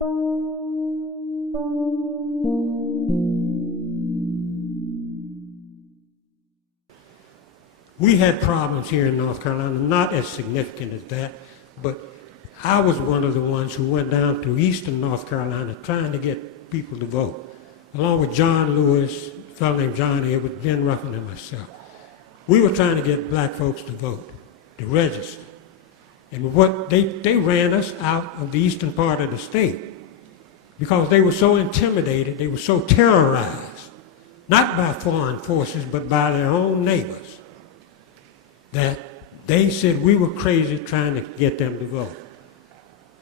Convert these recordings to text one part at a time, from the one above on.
We had problems here in North Carolina, not as significant as that, but I was one of the ones who went down to eastern North Carolina trying to get people to vote, along with John Lewis, a fellow named John Edwards, Ben Ruffin, and myself. We were trying to get black folks to vote, to register. And what they ran us out of the eastern part of the state because they were so intimidated, they were so terrorized, not by foreign forces, but by their own neighbors, that they said we were crazy trying to get them to vote.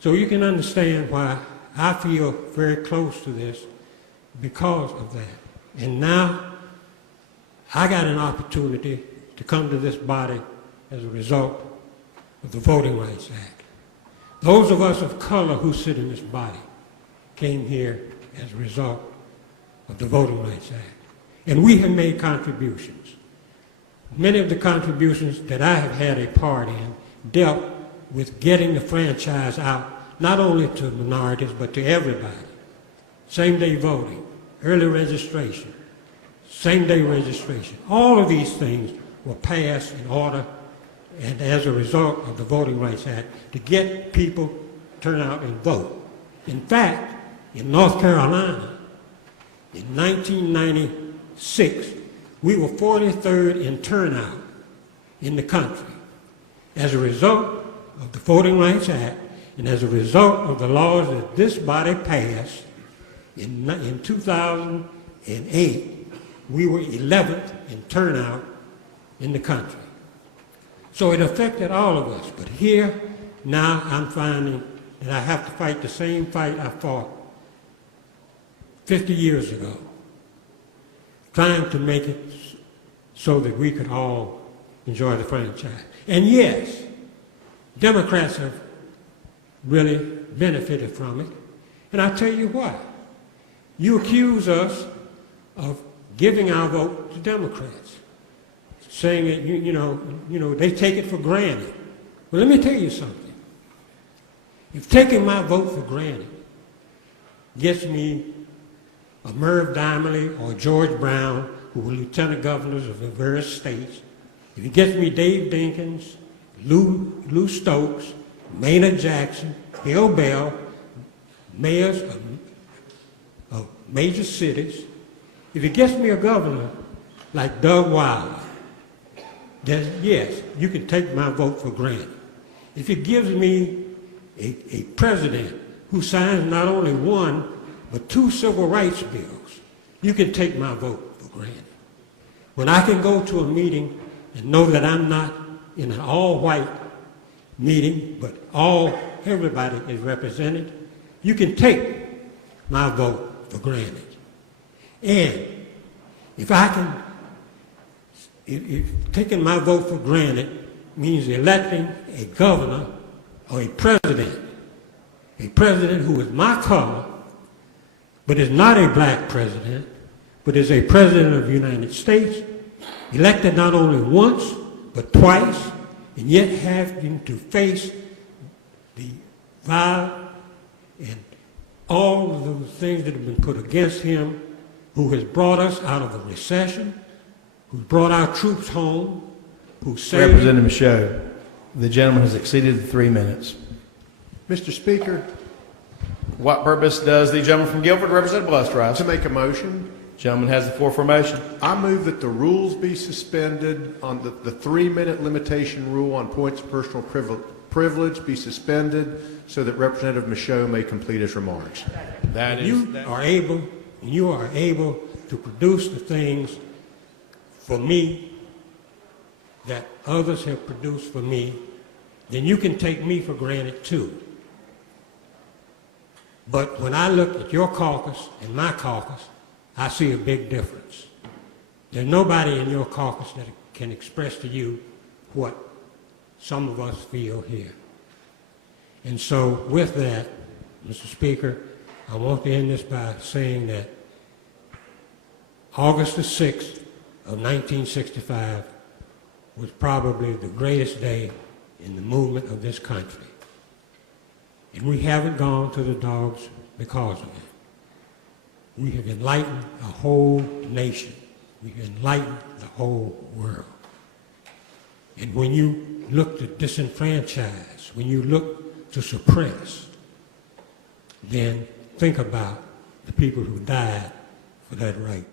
So you can understand why I feel very close to this because of that. And now I got an opportunity to come to this body as a result of the Voting Rights Act. Those of us of color who sit in this body came here as a result of the Voting Rights Act. And we have made contributions. Many of the contributions that I have had a part in dealt with getting the franchise out, not only to minorities, but to everybody. Same-day voting, early registration, same-day registration. All of these things were passed in order and as a result of the Voting Rights Act to get people to turn out and vote. In fact, in North Carolina, in 1996, we were 43rd in turnout in the country as a result of the Voting Rights Act and as a result of the laws that this body passed in 2008, we were 11th in turnout in the country. So it affected all of us. But here, now I'm finding that I have to fight the same fight I fought 50 years ago, trying to make it so that we could all enjoy the franchise. And yes, Democrats have really benefited from it. And I'll tell you why. You accuse us of giving our vote to Democrats, saying that, you know, they take it for granted. Well, let me tell you something. If taking my vote for granted gets me a Merv Donnelly or George Brown, who were lieutenant governors of the various states, if it gets me Dave Dinkins, Lou Stokes, Maynard Jackson, Bill Bell, mayors of major cities, if it gets me a governor like Doug Wilder, then yes, you can take my vote for granted. If it gives me a president who signs not only one, but 2 civil rights bills, you can take my vote for granted. When I can go to a meeting and know that I'm not in an all-white meeting, but everybody is represented, you can take my vote for granted. And if taking my vote for granted means electing a governor or a president who is my color, but is not a black president, but is a president of the United States, elected not only once, but twice, and yet having to face the violence and all of those things that have been put against him, who has brought us out of a recession, who brought our troops home, who saved... Representative Michaux, the gentleman has exceeded the 3 minutes. Mr. Speaker, What purpose does the gentleman from Guilford, Representative Bluster, to make a motion, Gentleman has the floor for a motion. I move that the rules be suspended on the 3-minute limitation rule on points of personal privilege be suspended so that Representative Michaux may complete his remarks. You are able to produce the things for me that others have produced for me, then you can take me for granted too. But when I look at your caucus and my caucus, I see a big difference. There's nobody in your caucus that can express to you what some of us feel here. And so with that, Mr. Speaker, I want to end this by saying that August the 6th of 1965 was probably the greatest day in the movement of this country. And we haven't gone to the dogs because of it. We have enlightened a whole nation. We've enlightened the whole world. And when you look to disenfranchise, when you look to suppress, then think about the people who died for that right.